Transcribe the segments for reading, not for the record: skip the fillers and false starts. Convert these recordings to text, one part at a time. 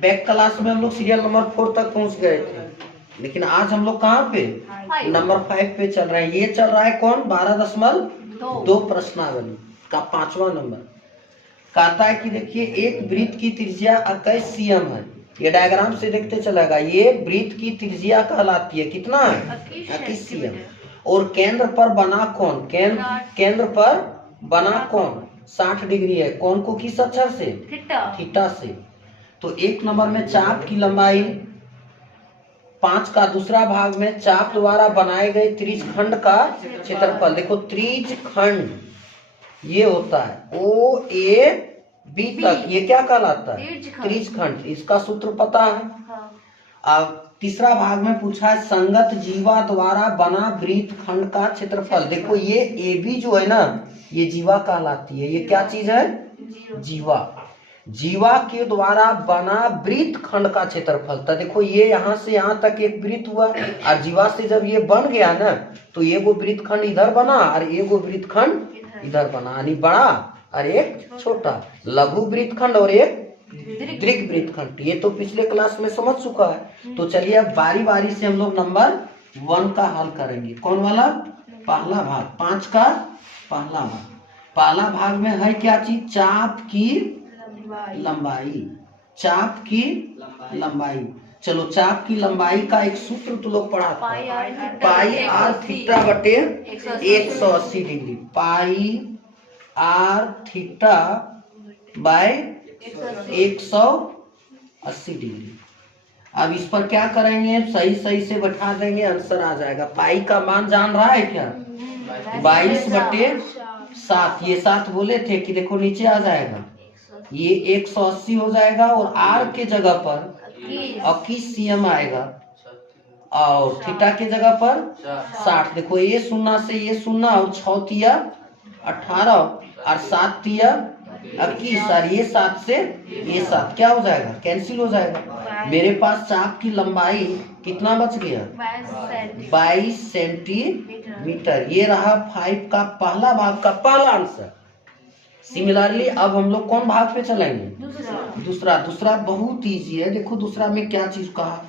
Back class में हम लोग सीरियल नंबर 4 तक पहुंच गए थे, लेकिन आज हम लोग कहाँ पे नंबर 5 पे चल रहे हैं। ये चल रहा है कौन 12.2 प्रश्नावली का 5वां नंबर। कहता है कि देखिए एक वृत्त की त्रिज्या 21 cm है। ये डायग्राम से देखते चलेगा, ये वृत्त की त्रिज्या कहलाती है, कितना है 21 cm। और केंद्र पर बना कोण, केंद्र पर बना कोण 60 डिग्री है। कोण को किस अक्षर से, थीटा से। तो एक नंबर में चाप की लंबाई 5 का दूसरा भाग में चाप द्वारा बनाए गए त्रिज्यखंड का क्षेत्रफल। देखो त्रिज्यखंड ये होता है ओ ए बी तक, ये क्या कहलाता है त्रिज्यखंड। इसका सूत्र पता है। अब तीसरा भाग में पूछा है संगत जीवा द्वारा बना वृत्तखंड का क्षेत्रफल। देखो ये ए बी जो है ना, ये जीवा कहलाती है। ये क्या चीज है, जीवा। जीवा के द्वारा बना वृत्तखंड का क्षेत्रफल। तो देखो ये यहाँ से यहाँ तक एक वृत्त हुआ, और जीवा से जब ये बन गया ना, तो ये वो वृत्तखंड इधर बना और ये वो वृत्तखंड इधर बना, यानी बड़ा और एक छोटा, लघु वृत्तखंड और एक दीर्घ वृत्तखंड। ये तो पिछले क्लास में समझ चुका है। तो चलिए अब बारी बारी से हम लोग नंबर 1 का हल करेंगे। कौन वाला, पहला भाग, 5 का पहला भाग। पहला भाग में है क्या चीज, चाप की लंबाई, चाप की लंबाई। चलो चाप की लंबाई का एक सूत्र तो लोग पढ़ा, पाई आर थीटा बटे 180 degree, pi R theta by 180 degree. अब इस पर क्या करेंगे, सही सही से बैठा देंगे, आंसर आ जाएगा। पाई का मान जान रहा है क्या, 22/7। ये 7 बोले थे कि देखो नीचे आ जाएगा, ये 180 हो जाएगा और आर के जगह पर 21 cm आएगा और थीटा के जगह पर 60। देखो ये शून्य से ये शून्य और 6 तिया 18 और 7 तिया 21 और ये 7 से ये 7 क्या हो जाएगा, कैंसिल हो जाएगा। मेरे पास चाप की लंबाई कितना बच गया, 22 सेंटीमीटर। ये रहा 5 का पहला भाग का पहला आंसर। सिमिलरली अब हम लोग कौन भाग पे चलेंगे, दूसरा। दूसरा बहुत इजी है। देखो दूसरा में क्या चीज कहा,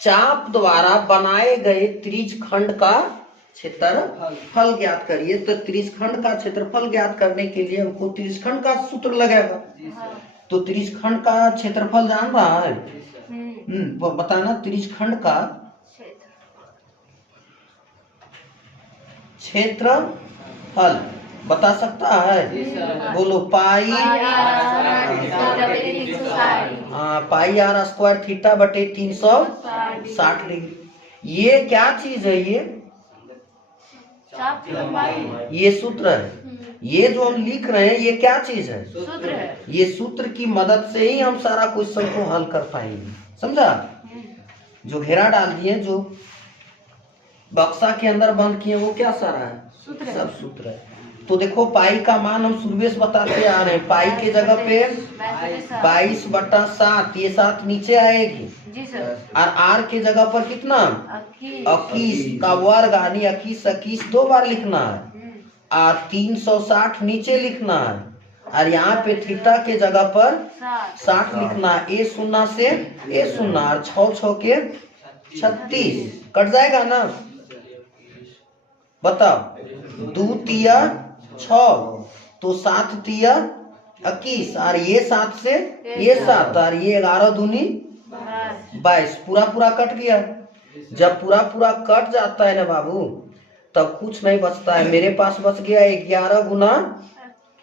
चाप द्वारा बनाए गए त्रिज्यखंड का क्षेत्रफल ज्ञात करिए। तो त्रिज्यखंड का क्षेत्रफल ज्ञात करने के लिए हमको त्रिज्यखंड का सूत्र लगेगा। तो त्रिज्यखंड का क्षेत्रफल जान रहा है, वो बताना। त्रिज्यखंड का क्षेत्रफल बता सकता है, बोलो। पाई पाई आर स्क्वायर थीटा बटे 360 डिग्री। ये क्या चीज है, ये सूत्र है। ये जो हम लिख रहे हैं ये क्या चीज है, सूत्र है। ये सूत्र की मदद से ही हम सारा क्वेश्चन को हल कर पाएंगे, समझा। जो घेरा डाल दिए, जो बक्सा के अंदर बंद किए, वो क्या सारा है, सूत्र, सब सूत्र है। तो देखो पाई का मान हम शुरू से बताते आ रहे हैं। पाई के जगह पे 22/7, ये 7 नीचे आएगी जी सर। और आर के जगह पर कितना, 21 का वर्ग, यानी 21 2 बार लिखना है और 360 नीचे लिखना है। और यहाँ पे थीटा के जगह पर 60 लिखना है। ए शून्य से ए शून्य और 6 6 के 36 कट जाएगा ना, बताओ। 2 तिया 6 तो 7 तिया 21 और ये 7 से ये 7 और ये 11 दूनी 22। पूरा पूरा कट गया। जब पूरा पूरा कट जाता है ना बाबू, तब कुछ नहीं बचता है। मेरे पास बच गया 11 गुना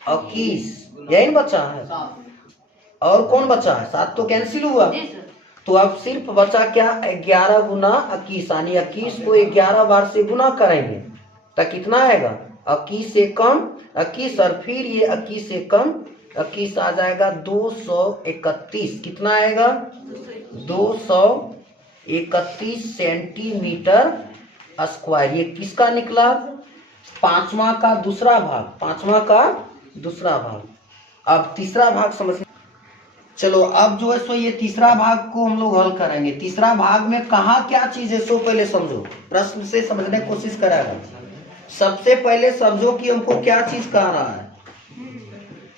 21, यही बचा है। और कौन बचा है, 7 तो कैंसिल हुआ। तो अब सिर्फ बचा क्या, 11 गुना 21, यानी 21 को 11 बार से गुना करेंगे तो कितना आएगा, 21 से कम 21 और फिर ये 21 से कम 21 आ जाएगा 231। कितना आएगा, 231 सेंटीमीटर स्क्वायर। ये किसका निकला, 5वां का दूसरा भाग, 5वां का दूसरा भाग। अब तीसरा भाग समझ, चलो अब जो है सो ये तीसरा भाग को हम लोग हल करेंगे। तीसरा भाग में कहा क्या चीज है, सो पहले समझो, प्रश्न से समझने की कोशिश करेगा। सबसे पहले समझो कि हमको क्या चीज कह रहा है।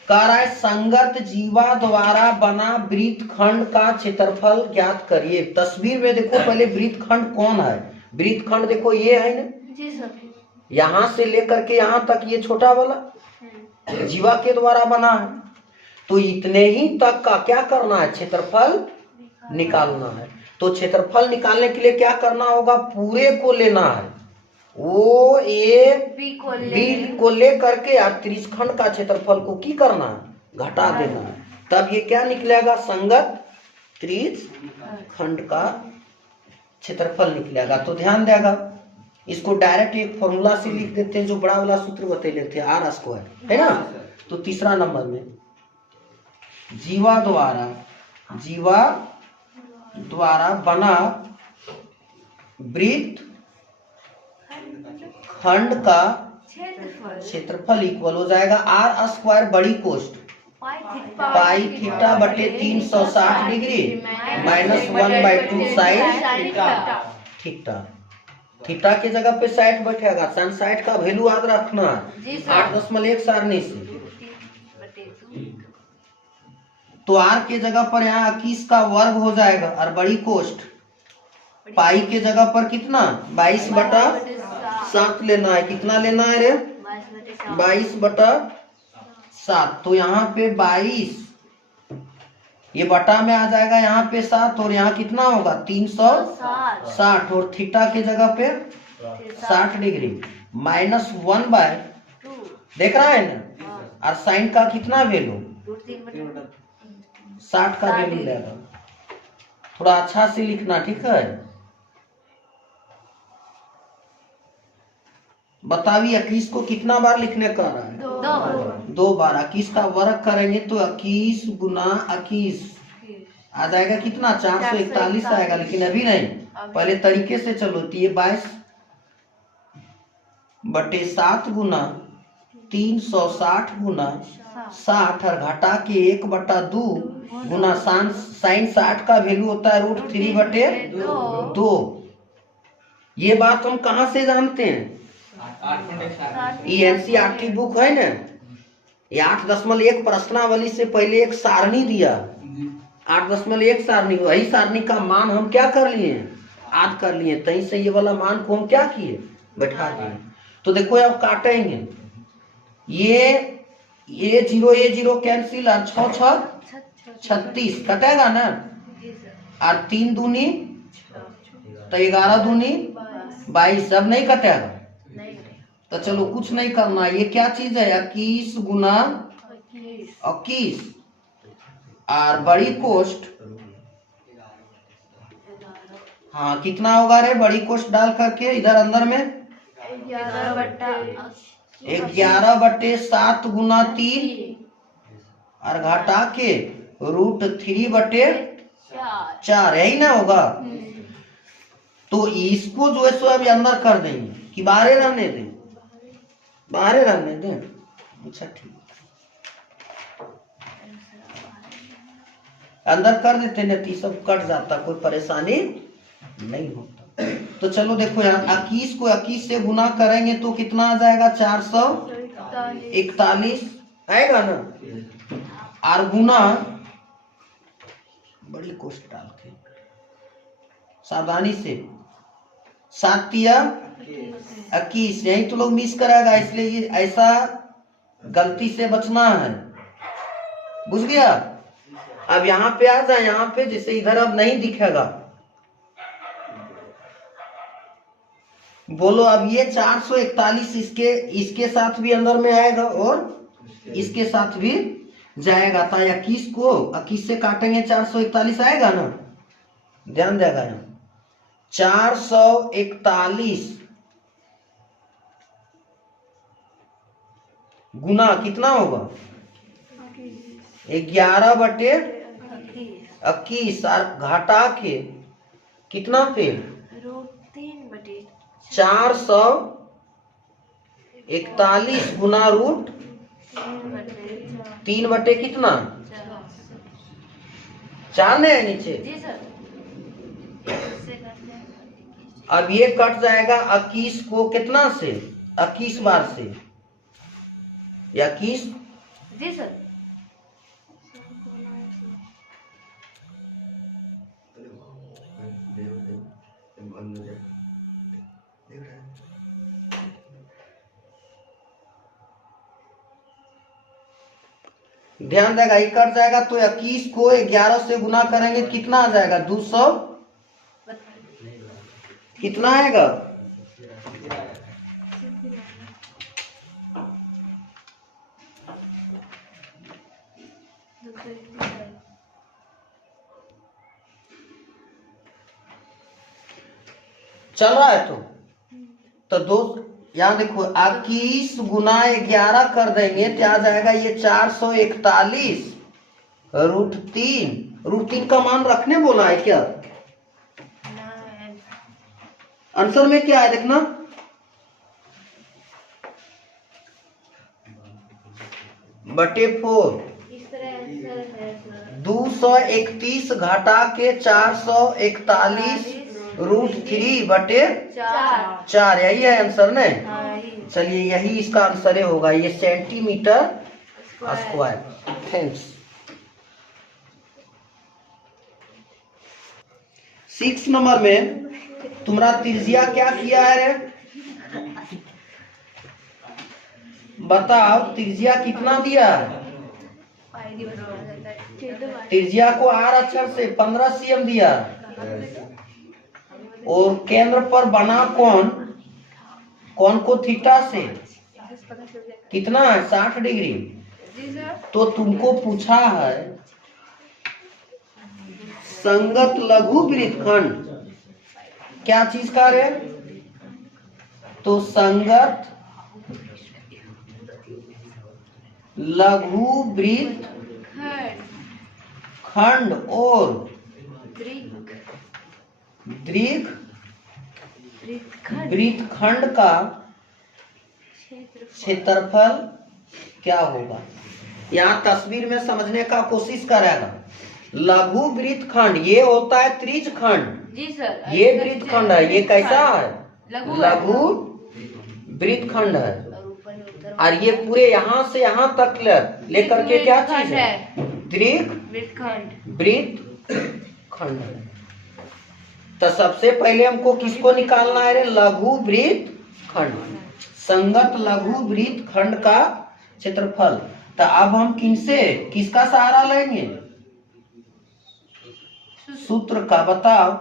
कह रहा है संगत जीवा द्वारा बना वृत्तखंड का क्षेत्रफल ज्ञात करिए। तस्वीर में देखो पहले वृत्तखंड कौन है। वृत्तखंड देखो ये है ना जी सर। यहाँ से लेकर के यहाँ तक ये छोटा वाला जीवा के द्वारा बना है। तो इतने ही तक का क्या करना है, क्षेत्रफल निकालना है। तो क्षेत्रफल निकालने के लिए क्या करना होगा, पूरे को लेना है, ओ ए बी को ले करके आप त्रिज्यखंड का क्षेत्रफल को की करना है, घटा देना है। तब ये क्या निकलेगा, संगत त्रिज्यखंड का क्षेत्रफल निकलेगा। तो ध्यान देगा, इसको डायरेक्ट एक फॉर्मूला से लिख देते हैं, जो बड़ा वाला सूत्र बता लेते हैं, आर स्क्वायर है ना। तो तीसरा नंबर में जीवा द्वारा बना वृत्त खंड का क्षेत्रफल इक्वल हो जाएगा आर स्क्वायर बड़ी कोष्ठ पाई थीटा बटे 360 degree minus 1/2 sine theta. Theta के जगह पे साइड बैठेगा, सन साइड का वैल्यू याद रखना है 8.1 सारणी से। तो आर के जगह पर यहाँ 21 का वर्ग हो जाएगा और बड़ी कोष्ठ पाई के जगह पर कितना 22/7 लेना है। कितना लेना है रे, 22/7। तो यहाँ पे 22 ये बटा में आ जाएगा, यहाँ पे 7 और यहाँ कितना होगा 360 और थीटा के जगह पे 60 डिग्री माइनस 1/2 देख रहा है ना। और साइन का कितना वैल्यू 60 का वैल्यू लेगा। थोड़ा अच्छा से लिखना, ठीक है। बताइए 21 को कितना बार लिखने का रहा है, 2 बार। 21 का वर्ग करेंगे तो 21 गुना 21 आ जाएगा कितना 441 आएगा। लेकिन अभी नहीं, पहले तरीके से चलो। तो ये 22/7 गुना 360 गुना 60 और घटा के 1/2 गुना साइन 60 का वैल्यू होता है √3/2। ये बात हम कहाँ से जानते हैं, एनसीईआरटी बुक है ना, ये 8.1 प्रश्नावली से पहले एक सारणी दिया, 8.1 सारणी। वही सारणी का मान हम क्या कर लिए, याद कर लिए। तहीं से ये वाला मान को हम क्या किए, बैठा दिए। तो देखो अब काटेंगे, ये 0 कैंसिल और 6 36 कटेगा ना। और 3 दूनी तो 11 दूनी 22, अब नहीं कटेगा। तो चलो कुछ नहीं करना, ये क्या चीज है 21 गुना 21 और बड़ी कोष्ठ, हाँ कितना होगा रे, बड़ी कोष्ठ डाल करके इधर अंदर में 11/7 गुना 3 और घटा के √3/4 यही ना होगा। तो इसको जो है सो अभी अंदर कर देंगे कि बाहर रहने दें, बाहर रहने दें। अच्छा ठीक, अंदर कर देते ना तो सब कट जाता, कोई परेशानी नहीं होता। तो चलो देखो यहाँ 21 को 21 से गुना करेंगे तो कितना आ जाएगा 441 आएगा ना। और गुना बड़ी कोष्ठ डाल के सावधानी से 7 या 21, यही तो लोग मिस करेगा, इसलिए ये ऐसा गलती से बचना है, बुझ गया। अब यहाँ पे आ जाए, यहाँ पे जैसे इधर अब नहीं दिखेगा, बोलो अब ये 441 इसके साथ भी अंदर में आएगा और इसके साथ भी जाएगा। था 21 को 21 से काटेंगे 441 आएगा ना, ध्यान देगा यहाँ 441 गुना कितना होगा 11/21 और घटा के कितना पे 441 गुना √3 कितना 4 नहीं है नीचे। अब ये कट जाएगा 21 को कितना से 21 बार से 21 जी सर ध्यान देगा, ये कट जाएगा तो 21 को 11 से गुना करेंगे कितना आ जाएगा? 200 कितना आएगा? चल रहा है तो दो, यहाँ देखो 21 गुना 11 कर देंगे तो आ जाएगा ये 441 √3 का मान रखने बोला है क्या? आंसर में क्या है देखना, बटे 4 231 घटा के 441 √3 बटे 4, यही है आंसर ने। चलिए यही इसका आंसर होगा, ये सेंटीमीटर स्क्वायर। थैंक्स। 6 नंबर में तुम्हारा त्रिज्या क्या किया है रे? बताओ त्रिज्या कितना दिया है? त्रिज्या को R अक्षर से 15 cm दिया, और केंद्र पर बना कौन को थीटा से कितना है? 60 डिग्री। तो तुमको पूछा है संगत लघु वृत्तखंड क्या चीज का है? तो संगत लघु वृत्तखंड और दीर्घ वृत्तखंड का क्षेत्रफल क्या होगा? यहाँ तस्वीर में समझने का कोशिश करेगा। लघु वृत्तखंड ये होता है त्रिज्यखंड, जी सर। ये वृत्तखंड है, ये कैसा है? लघु वृत्तखंड है। और ये पूरे यहाँ से यहाँ तक लेकर के क्या चीज है? दीर्घ वृत्तखंड है। तो सबसे पहले हमको किसको निकालना है? लघु वृत्तखंड, संगत लघु वृत्तखंड का क्षेत्रफल। तो अब हम किसका सहारा लेंगे? सूत्र का। बताओ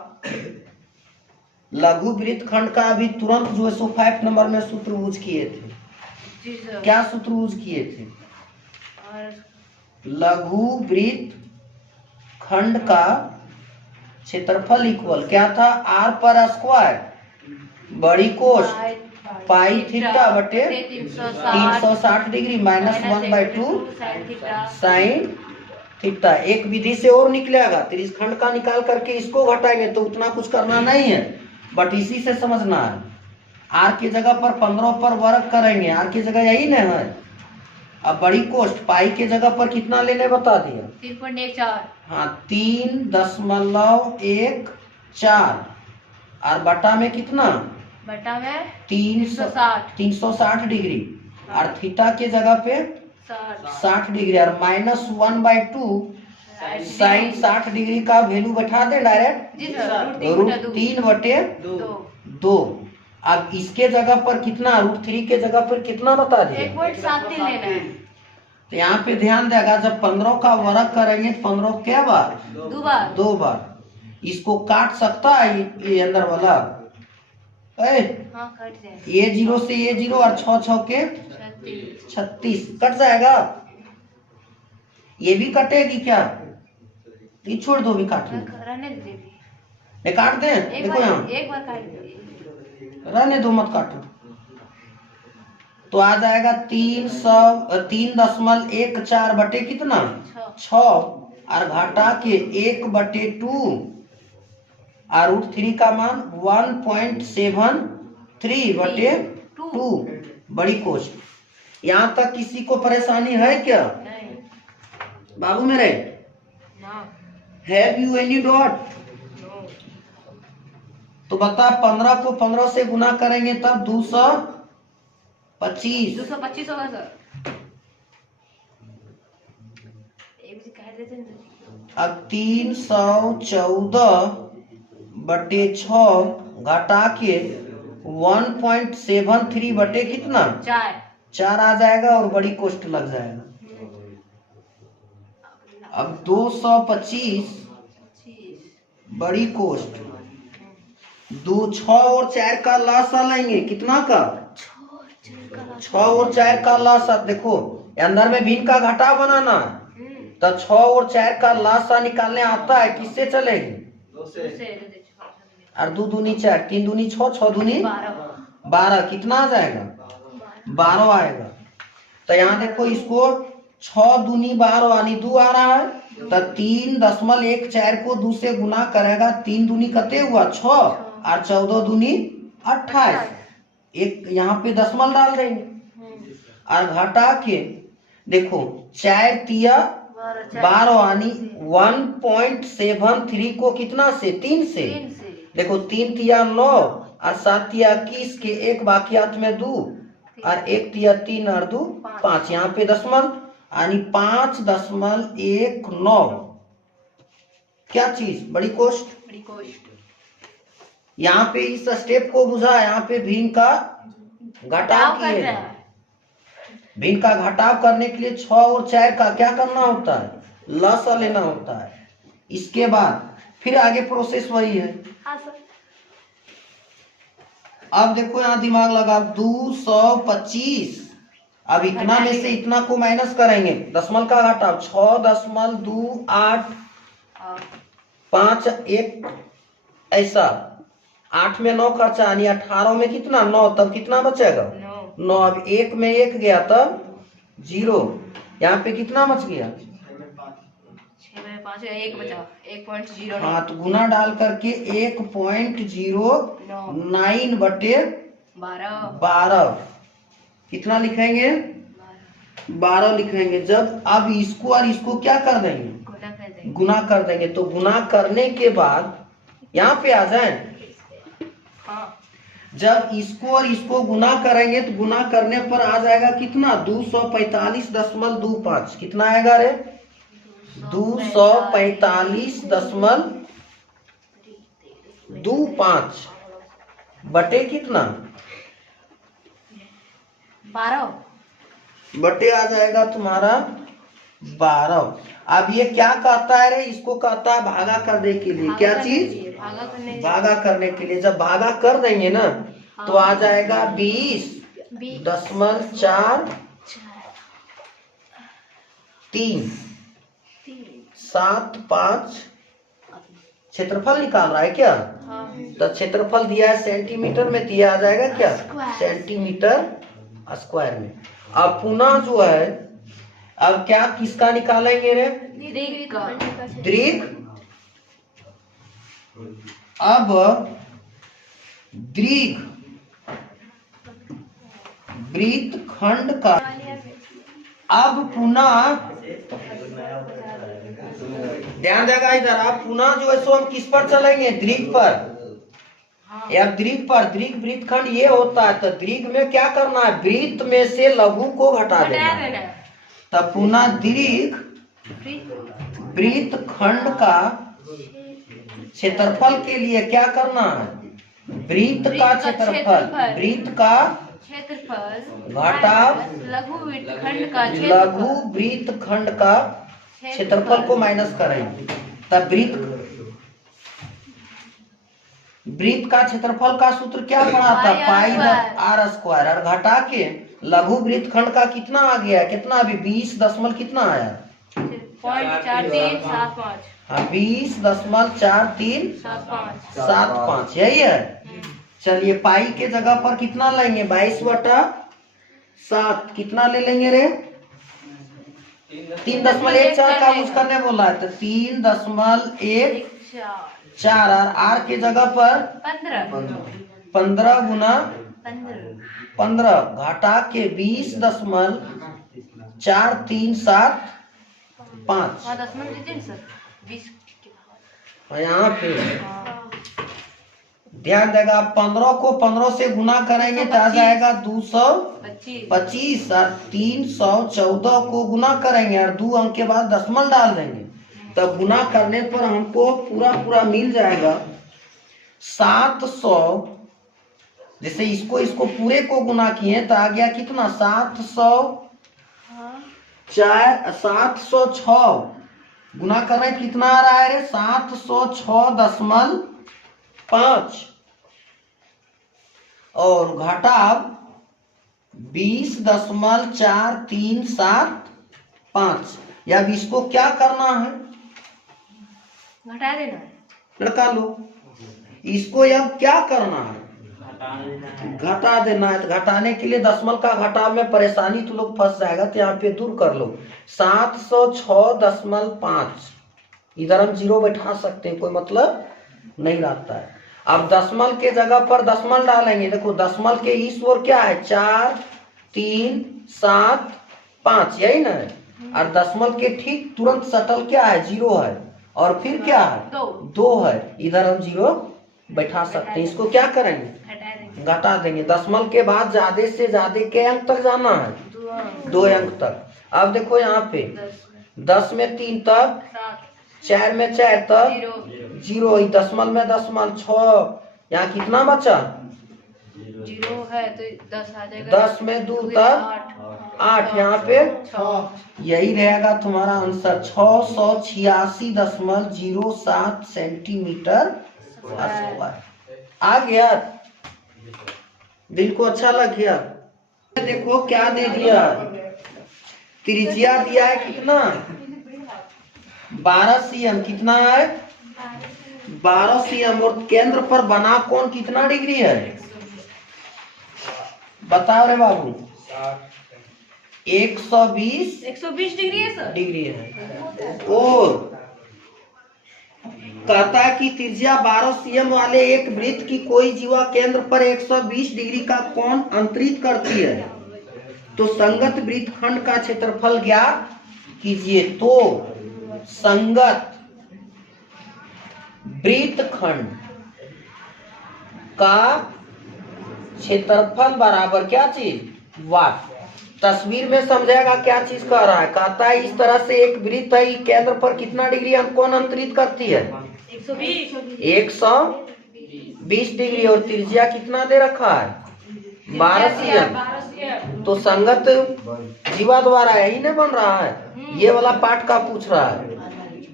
लघु वृत्तखंड का अभी तुरंत जो 105 नंबर में सूत्र यूज किए थे, क्या सूत्र यूज किए थे? लघु वृत्तखंड का क्षेत्रफल इक्वल क्या था? R पर स्क्वायर बड़ी कोश पाई थीटा बटे 360 डिग्री माइनस 1/2 साइन थीटा। एक विधि से और निकलेगा, त्रिज्यखंड का निकाल करके इसको घटाएंगे तो उतना कुछ करना नहीं है, बट इसी से समझना है। R की जगह पर 15 पर वर्ग करेंगे, R की जगह यही ना है। अब बड़ी कोष्ठ पाई के जगह पर कितना लेने बता दिया? 3.14। हाँ 3.14 और बटा में कितना? बटा में 360 डिग्री और थीटा के जगह पे 60 डिग्री और माइनस 1/2 साइन 60 डिग्री का वैल्यू बैठा दे डायरेक्ट √3/2। अब इसके जगह पर कितना? √3 के जगह पर कितना बता दिए? 1.73 लेना है। तो यहाँ पे ध्यान देगा, जब 15 का वर्ग करेंगे 15 क्या बार? दो बार। इसको काट सकता है ये अंदर वाला? हाँ, कट जाएगा। ये 0 से ये 0 और 6 6 के 36 कट जाएगा। ये भी कटेगी क्या? ये छोड़ दो, भी काट रहने दे, काट दे। देखो यहाँ एक बार काट दो, रहने दो, मत काटो। तो आ जाएगा 3.14 बटे कितना? 6 और घटा के 1/2 और √3 का मान 1.73/2 बड़ी कोष्ठ। यहाँ तक किसी को परेशानी है क्या? नहीं। बाबू मेरे हैव यू एनी डॉट? तो बता 15 को 15 से गुना करेंगे तब 225 होगा सर। अब 314 बटे 6 घटा के 1.73 बटे कितना 4 आ जाएगा और बड़ी कोष्ट लग जाएगा। अब 225 बड़ी कोष्ट 6 और 4 का लासा लेंगे, कितना का 6 और 4 का लासा। देखो अंदर में भिन्न का घटा बनाना है, तो 6 और 4 का लासा निकालने आता है, किससे चलेगी और 2 दूनी 4, 3 दूनी 6, 6 दूनी 12, कितना आ जाएगा 12 आएगा। तो यहाँ देखो इसको 6 दूनी 12 यानी 2 आ रहा है, तो 3.14 को 2 से गुना करेगा, 3 दूनी कते हुआ 6 और 14 दूनी 28, एक यहाँ पे दशमल डाल देंगे और घटा के देखो 4 तिया 12 यानी 1.73 को कितना से 3 से, देखो 3 तिया 9 और 7 तिया 21 के एक बाकियात में 2 और 1 तिया 3 और 2 5, यहाँ पे दशमल यानी 5.19 क्या चीज बड़ी कोष्ट। यहाँ पे इस स्टेप को बुझा, यहाँ पे भिन्न का घटाव किए, भिन्न का घटाव करने के लिए 6 और 4 का क्या करना होता है लसा लेना होता है। इसके बाद फिर आगे प्रोसेस वही है। अब देखो यहाँ दिमाग लगा 225, अब इतना में से इतना को माइनस करेंगे, दशमल का घटाव 6.2851 ऐसा, 8 में 9 खर्चा यानी 18 में कितना 9, तब कितना बचेगा 9। अब 1 में 1 गया तब 0, यहाँ पे कितना बच गया 1 बचा 1.09। हाँ तो गुना डाल करके 1.09 बटे 12 कितना लिखेंगे 12 लिखेंगे। जब अब इसको और इसको क्या कर देंगे गुना कर देंगे, तो गुना करने के बाद यहाँ पे आ जाए, जब इसको और इसको गुना करेंगे तो गुना करने पर आ जाएगा कितना 245.25, कितना आएगा रे 245.25 बटे कितना 12 बटे आ जाएगा तुम्हारा 12। अब ये क्या कहता है रे, इसको कहता है भागा करने के लिए, क्या चीज भागा करने के लिए। जब भागा कर देंगे ना तो आ जाएगा 20.435 क्षेत्रफल निकाल रहा है क्या, तो क्षेत्रफल दिया है सेंटीमीटर में, दिया आ जाएगा क्या सेंटीमीटर स्क्वायर में। अब पुनः जो है अब क्या किसका निकालेंगे रे दीर्घ। अब दीर्घ वृत्तखंड का, अब पुनः ध्यान देगा इधर, अब पुनः जो है सो हम किस पर चलेंगे दीर्घ पर, या दीर्घ पर। दीर्घ वृत्तखंड ये होता है, तो दीर्घ में क्या करना है वृत्त में से लघु को घटा देना, तब पुनः दीर्घ वृत्तखंड का क्षेत्रफल के लिए क्या करना है वृत्त का क्षेत्रफल, वृत्त का घटाव लघु वृत्तखंड का क्षेत्रफल को माइनस करेंगे, तब वृत्त का क्षेत्रफल का सूत्र क्या पड़ा था पाई r स्क्वायर, और घटा के लघु वृत्तखंड का कितना आ गया, कितना अभी 20 दशमलव कितना आया 20.4375 यही है। चलिए पाई के जगह पर कितना लेंगे 22/7, कितना ले लेंगे रे 3.14 का यूज करने बोला है, तो 3.14 और आर के जगह पर 15 गुना 15 घटा के 20.4375 यहाँ पे ध्यान देगा। 15 को 15 से गुना करेंगे तो आ जाएगा 225 और 314 को गुना करेंगे और 2 अंक के बाद दशमलव डाल देंगे, तब गुना करने पर हमको पूरा मिल जाएगा 700, जैसे इसको इसको पूरे को गुना किए तो आ गया कितना 706 गुना कर रहे हैं, कितना आ रहा है रे 706.5 और घटाव 20.4375। या अब इसको क्या करना है, घटा देना है। लड़का लो, इसको अब क्या करना है, घटा देना है। तो घटाने के लिए दशमलव का घटाव में परेशानी तो लोग फंस जाएगा, तो यहाँ पे दूर कर लो 706.5, इधर हम 0 बैठा सकते हैं, कोई मतलब नहीं रहता है। अब दशमलव के जगह पर दशमलव डालेंगे, देखो दशमलव के इस ओर क्या है 4 3 7 5, यही ना है। और दशमलव के ठीक तुरंत सटल क्या है 0 है, और फिर क्या है 2 है, इधर हम 0 बैठा सकते हैं। इसको क्या करेंगे, घटा देंगे। दशमलव के बाद ज्यादा से ज्यादा के अंक तक जाना है, 2 अंक तक। अब देखो यहाँ पे 10 में 3 तक, 4 में 4 तक 0, दशमलव में दशमलव 6, यहाँ कितना बचा 0 है तो 10 आ जाएगा। 10 में 2 तक 8, यहाँ पे 6, यही रहेगा तुम्हारा आंसर 686.07 सेंटीमीटर स्क्वायर। आ गया, दिल को अच्छा लग गया। देखो क्या दे दिया, त्रिज्या दिया है कितना 12 cm, कितना है 12 cm, और केंद्र पर बना कोण कितना डिग्री है, बताओ रे बाबू 120 डिग्री है सर, डिग्री है। और कहता है कि त्रिज्या 12 cm वाले एक वृत्त की कोई जीवा केंद्र पर 120 डिग्री का कोण अंतरित करती है, तो संगत वृत्तखंड का क्षेत्रफल ज्ञात कीजिए। तो संगत वृत्तखंड का क्षेत्रफल बराबर क्या चीज, वाट। तस्वीर में समझेगा क्या चीज कह रहा है, कहता है इस तरह से एक वृत्त है, केंद्र पर कितना डिग्री कोण अंतरित करती है 120 डिग्री, और त्रिज्या कितना दे रखा है 12 cm। तो संगत जीवा द्वारा यही नहीं बन रहा है, ये वाला पार्ट का पूछ रहा है।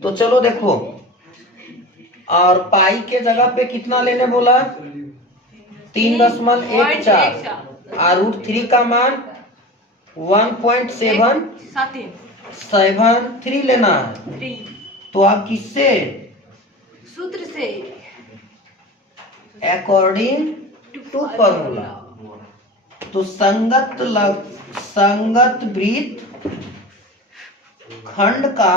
तो चलो देखो, और पाई के जगह पे कितना लेने बोला 3.14, और √3 का मान 1.773 लेना है। तो आप किससे, सूत्र से, अकॉर्डिंग टू फॉर्मूला। तो संगत वृत्त खंड का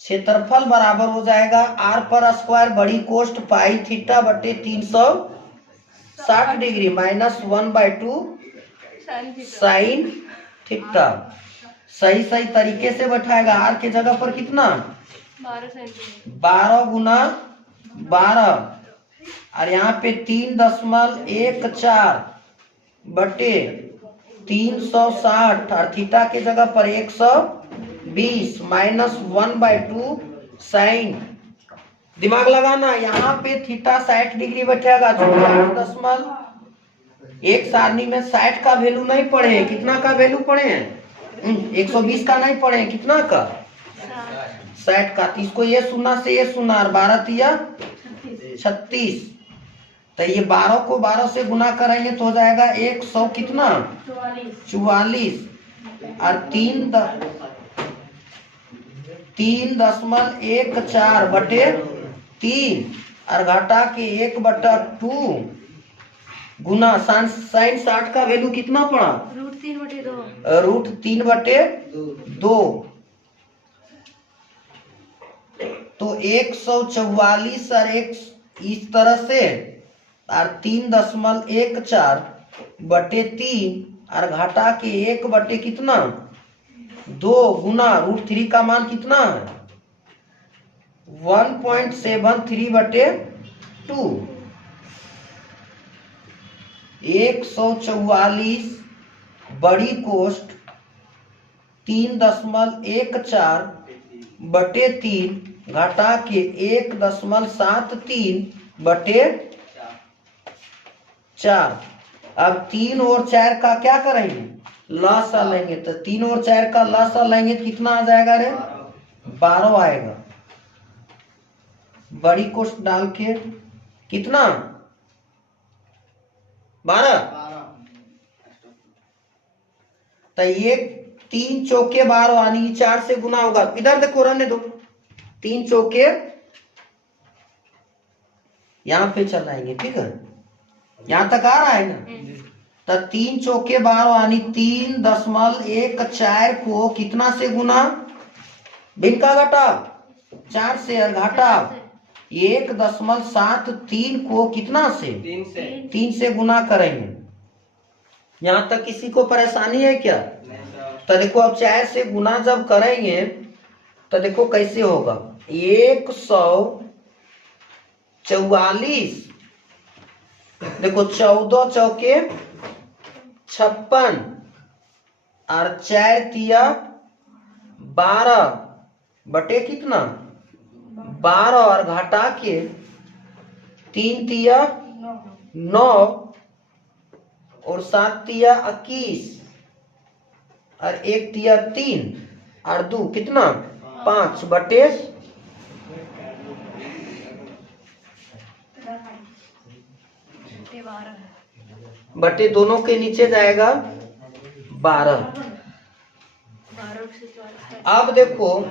क्षेत्रफल बराबर हो जाएगा r पर स्क्वायर बड़ी कोष्ठ पाई थीटा बटे 360 डिग्री माइनस 1/2 साइन थीटा। सही सही तरीके से बैठाएगा। r के जगह पर कितना 12 गुना 12, और यहाँ पे 3.14 बटे 360, और थीटा के जगह पर 120 माइनस 1/2 साइन। दिमाग लगाना, यहाँ पे थीटा 60 डिग्री बैठेगा, जो 8.1 सारणी में 60 का वैल्यू नहीं पढ़े, कितना का वैल्यू पढ़े हैं 120 का नहीं पढ़े, कितना का 60 का। तो इसको ये सुनना से ये सुनना, और 12 तिया 36, तो ये 12 को 12 से गुना करेंगे तो हो जाएगा 100 कितना 44, और 3.14 बटे 3, और घटा के 1/2 गुना साइन 60 का वैल्यू कितना पड़ा √3/2। तो 144 और एक इस तरह से, और 3.14 बटे 3, और घटा के 1 बटे कितना 2 गुना √3 का मान कितना है 1.73/2। 144 बड़ी कोष्ठ 3.14 बटे 3 घटा के 1.73 बटे 4। अब 3 और 4 का क्या करेंगे, लसा लेंगे, तो 3 और 4 का लसा लेंगे तो कितना आ जाएगा रे, 12 आएगा। बड़ी कोष्ठ डाल के कितना, 12। तो ये 3 चौके 12 यानी 4 से गुना होगा। इधर देखो, रहने दो, 3 चौके यहां पे चलाएंगे, ठीक है, यहां तक आ रहा है ना। तो 3 चौके 12 यानी 3.14 को कितना से गुना, भिन्न का घटा 4 से, और घाटा 1.73 को कितना से, 3 से गुना करेंगे। यहां तक किसी को परेशानी है क्या? तो देखो अब 4 से गुना जब करेंगे तो देखो कैसे होगा, 144, देखो 14 चौके 56 और 4 तिया 12 बटे कितना, 12 और घटा के 3 तिया 9 और 7 तिया 21 और 1 तिया 3 और 2 कितना, 5 बटे बटे दोनों के नीचे जाएगा 12। अब देखो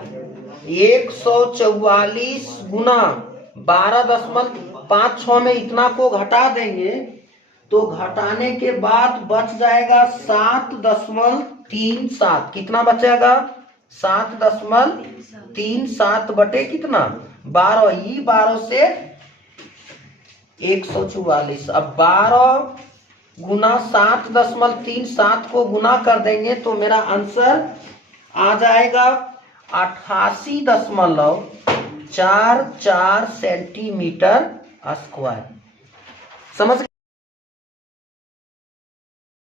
144 गुना 12.56 में इतना को घटा देंगे तो घटाने के बाद बच जाएगा 7.37। कितना बचेगा, 7.37 बटे कितना, 12। ही 12 से 144। अब 12 गुना 7.37 को गुना कर देंगे तो मेरा आंसर आ जाएगा 88.44 सेंटीमीटर स्क्वायर। समझ